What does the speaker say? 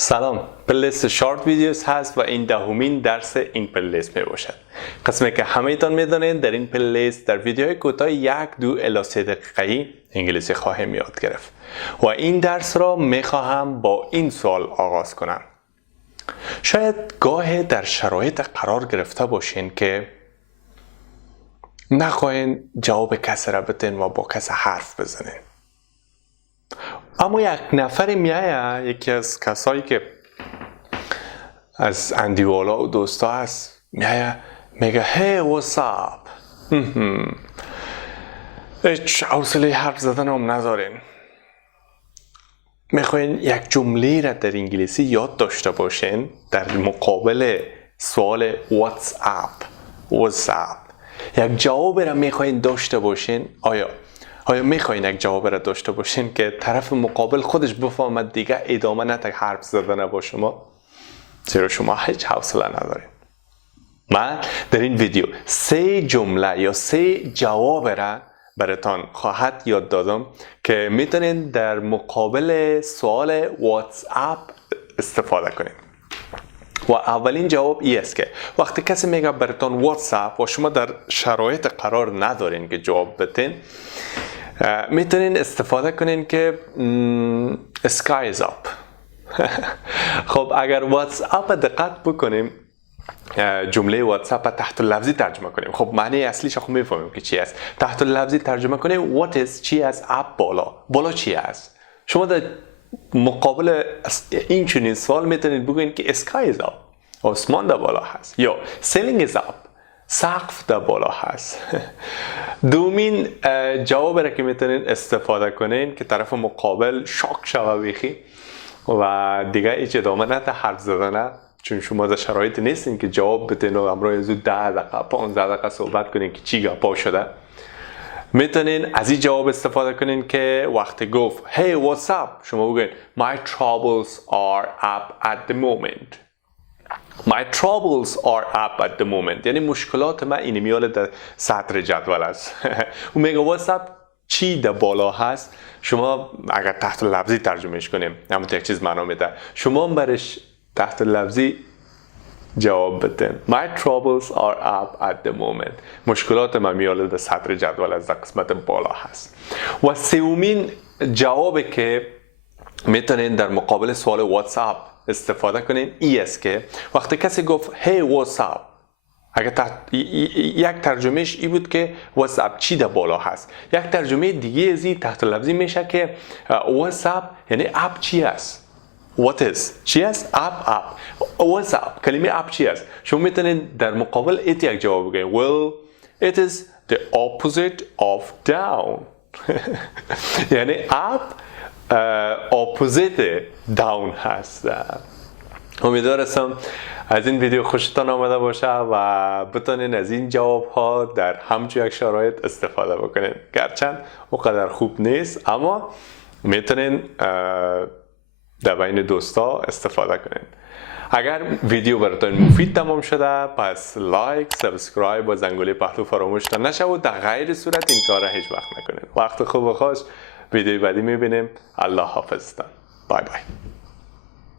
سلام، پلیلیست شارت ویدیوز هست و این دهمین درس این پلیلیست می باشد. قسمی که همه ایتان می دانید در این پلیلیست در ویدیوهای کوتاه 1-2 الی 3 دقیقه‌ای انگلیسی خواهیم یاد گرفت و این درس را می خواهم با این سوال آغاز کنم. شاید گاهی در شرایط قرار گرفته باشین که نخواهین جواب کسی را بدین و با کسی حرف بزنین. اما یک نفر میایه، یکی از کسایی که از اندیوالا و دوستا هست، میایه میگه hey what's up هیچ حوصله حرف زدن هم ندارین. میخواین یک جمله را در انگلیسی یاد داشته باشین در مقابل سوال what's up. یک جواب را میخواین داشته باشین. آیا میخواین یک جواب را داشته باشین که طرف مقابل خودش بفهمد دیگه ادامه نده حرف زدن با شما؟ زیرا شما هیچ حوصله ندارین. من در این ویدیو 3 جمله یا 3 جواب را براتان خواهد یاد دادم که میتونین در مقابل سوال واتساپ استفاده کنین. و اولین جواب ای است که وقتی کسی میگه براتان واتساپ و شما در شرایط قرار ندارین که جواب بدین، میتونین استفاده کنین که sky is up. خب اگر واتساپ دقت بکنیم، جمله واتساپ تحت لفظی ترجمه کنیم، خب معنی اصلیش خب میفهمیم که چی است. تحت لفظی ترجمه کنیم what is چی است، اپ بالا چی است. شما در مقابل این چنین سوال میتونید بگوین که sky is up، آسمان در بالا هست، یا ceiling is up، سقف در بالا هست. دومین جواب را که میتونین استفاده کنین که طرف مقابل شاک شوه بیخی و دیگه هیچ ادامه نده حرف زدن، چون شما در شرایط نیستین که جواب بدین و امروز زود 10 دقیقه 15 دقیقه صحبت کنین که چی گپا شده. میتونین از این جواب استفاده کنین که وقتی گفت hey what's up شما بگین my troubles are up at the moment. My troubles are up at the moment یعنی مشکلات من این میال در سطر جدول است. اون میگه واتساپ چی در بالا هست، شما اگر تحت لفظی ترجمهش کنیم همون یک چیز معنا میده، شما برش تحت لفظی جواب بدین My troubles are up at the moment. مشکلات من میال در سطر جدول از قسمت بالا هست. و سومین جوابی که میتونین در مقابل سوال واتساپ استفاده کنین ای است که وقتی کسی گفت hey what's up، اگر یک ترجمهش ای بود که واتساپ چی در بالا هست، یک ترجمه دیگه ازی تحت لفظی میشه که واتساپ یعنی اپ چی است. what is چی است، اپ واتساپ کلمه اپ چی است. شما میتونید در مقابل ایت یک جواب بگید well it is the opposite of down. یعنی اپ اپوزیت داون هست. امیدوارم از این ویدیو خوشتان آمده باشه و بتونین از این جواب ها در همچون یک شرایط استفاده بکنین. گرچند اونقدر خوب نیست اما میتونین در بین دوستا استفاده کنین. اگر ویدیو براتون مفید تمام شده پس لایک، سابسکرایب و زنگوله پهلو فراموش نشه و در غیر صورت این کار را هیچ وقت نکنین. وقت خوب و خوش. ویدیو بعدی میبینیم. الله حافظتان. بای بای.